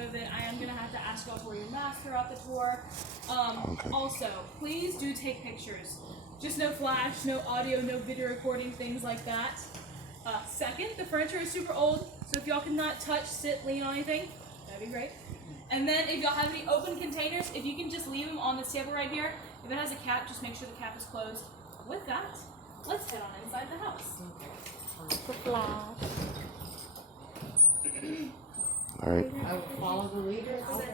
COVID, I am going to have to ask y'all to wear your mask throughout the tour. Also, please do take pictures. Just no flash, no audio, no video recording, things like that. Second, the furniture is super old, so if y'all cannot touch, sit, lean on anything, that'd be great. And then if y'all have any open containers, if you can just leave them on this table right here. If it has a cap, just make sure the cap is closed. With that, let's head on inside the house. All right. I will follow the leader. Okay.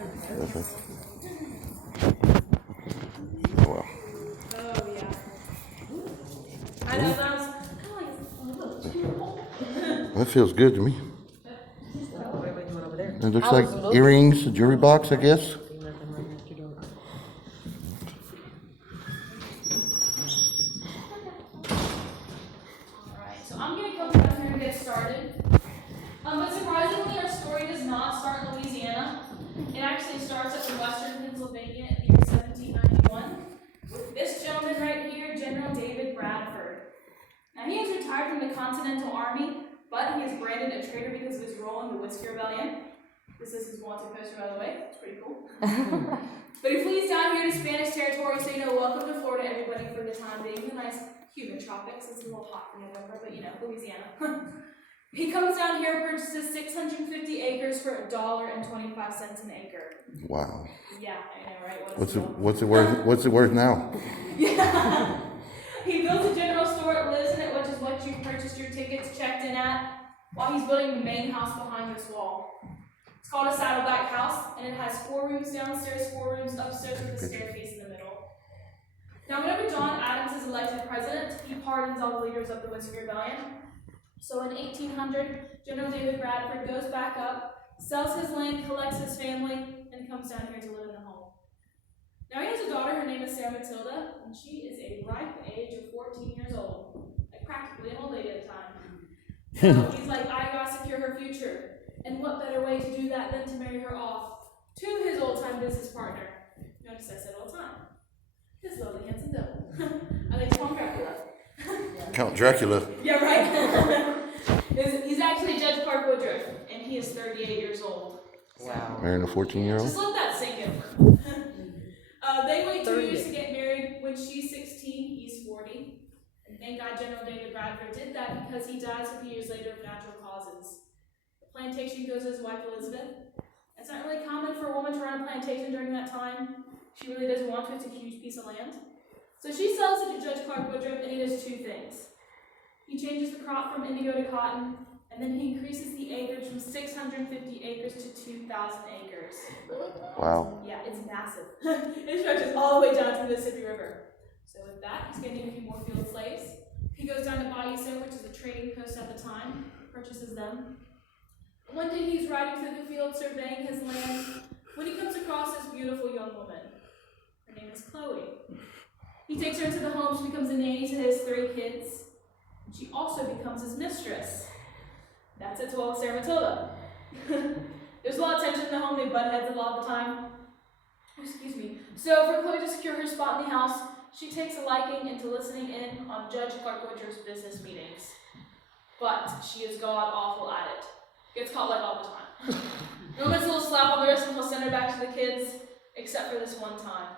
Oh, wow. Oh, yeah. I know that was kind of like a little too old. That feels good to me. What are we doing over there? It looks like earrings, a jewelry box, I guess. Alright, so I'm going to come down here and get started. But surprisingly, our story does not start in Louisiana. It actually starts up in western Pennsylvania in the year 1791 with this gentleman right here, General David Bradford. Now, he is retired from the Continental Army, but he is branded a traitor because of his role in the Whiskey Rebellion. This is his wanted poster, by the way. It's pretty cool. But he flees down here to Spanish territory, so welcome to Florida, everybody, for the time being. The nice humid tropics. It's a little hot for November, but Louisiana. He comes down here, purchases 650 acres for $1.25 an acre. Wow. Yeah, I know, right? What's it worth? What's it worth now? Yeah. He builds a general store, lives in it, which is what you purchased your tickets checked in at, while he's building the main house behind this wall. It's called a saddleback house, and it has 4 rooms downstairs, 4 rooms upstairs with a staircase in the middle. Now, whenever John Adams is elected president, he pardons all the leaders of the Whiskey Rebellion. So in 1800, General David Bradford goes back up, sells his land, collects his family, and comes down here to live in a home. Now he has a daughter, her name is Sarah Matilda, and she is a ripe age of 14 years old, like practically an old lady at the time. So he's like, I gotta secure her future. And what better way to do that than to marry her off to his old-time business partner? Notice I said old time. His lovely, handsome devil. I like to call him Dracula. Count Dracula. Yeah, right? He's actually Judge Clark Woodruff, and he is 38 years old. Wow. Marrying a 14-year-old? Just let that sink in. They wait 2 years to get married. When she's 16, he's 40. And thank God General David Bradford did that because he dies a few years later of natural causes. The plantation goes to his wife Elizabeth. It's not really common for a woman to run a plantation during that time. She really doesn't want to. It's a huge piece of land. So she sells it to Judge Clark Woodruff, and he does 2 things. He changes the crop from indigo to cotton, and then he increases the acreage from 650 acres to 2,000 acres. Wow. Yeah, it's massive. It stretches all the way down to the Mississippi River. So with that, he's getting a few more field slaves. He goes down to Bayou, which is a trading post at the time, purchases them. One day he's riding through the field surveying his land when he comes across this beautiful young woman. Her name is Chloe. He takes her into the home. She becomes a nanny to his 3 kids. She also becomes his mistress. That's it to all Sarah Matilda. There's a lot of tension in the home. They butt heads a lot of the time. Excuse me. So for Chloe to secure her spot in the house, she takes a liking into listening in on Judge Clark Woodruff's business meetings. But she is god awful at it. Gets caught like all the time. No gets a little slap on the wrist and he'll send her back to the kids, except for this one time.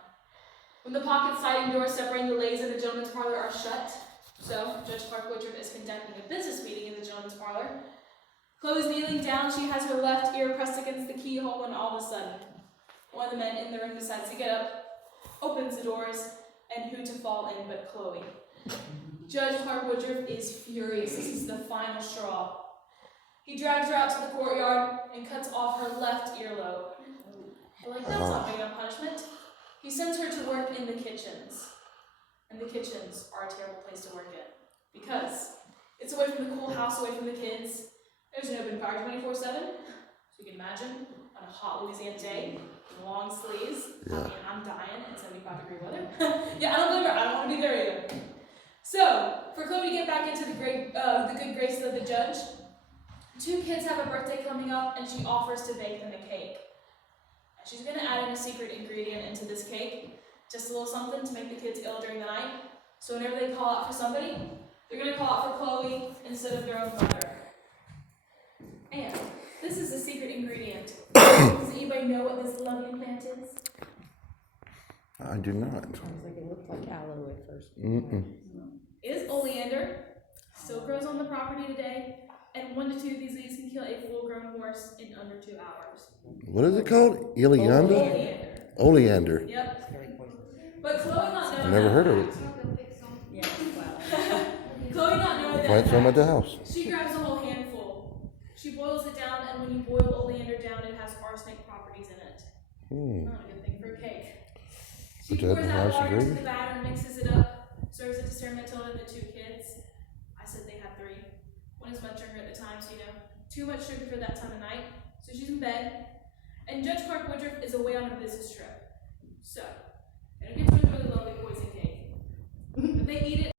When the pocket sliding doors separating the ladies and the gentleman's parlor are shut, so Judge Clark Woodruff is conducting a business meeting in the gentleman's parlor. Chloe's kneeling down, she has her left ear pressed against the keyhole when all of a sudden, one of the men in the room decides to get up, opens the doors, and who to fall in but Chloe. Judge Clark Woodruff is furious. This is the final straw. He drags her out to the courtyard and cuts off her left earlobe. But that's not big enough punishment. He sends her to work in the kitchens. And the kitchens are a terrible place to work in. Because it's away from the cool house, away from the kids. There's an open fire 24/7. So you can imagine, on a hot Louisiana day, long sleeves. Yeah. I mean, I'm dying in 75-degree weather. Yeah, I don't blame her. I don't want to be there either. So, for Chloe to get back into the good graces of the judge, 2 kids have a birthday coming up, and she offers to bake them a cake. And she's going to add in a secret ingredient into this cake, just a little something to make the kids ill during the night. So whenever they call out for somebody, they're going to call out for Chloe instead of their own mother. And this is the secret ingredient. Does anybody know what this loving plant is? I do not. Sounds like it looked like aloe at first. It is oleander. Still grows on the property today. And 1 to 2 of these leaves can kill a full-grown horse in under 2 hours. What is it called? Ileander? Oleander. Oleander. Yep. Very important. But Chloe not knowing I never heard of it. Yeah, wow. Chloe not knowing that. Plant some at the house. She grabs a whole handful. She boils it down, and when you boil oleander down, it has arsenic properties in it. Not a good thing for a cake. She Put that pours in the that house water and into gravy? the batter, mixes it up, serves it to Sarah Matilda and the 2 kids. I said they had 3. 1 is much younger at the time, so too much sugar for that time of night. So she's in bed. And Judge Clark Woodruff is away on a business trip. So, it'll get to a really lovely poison cake. But they eat it.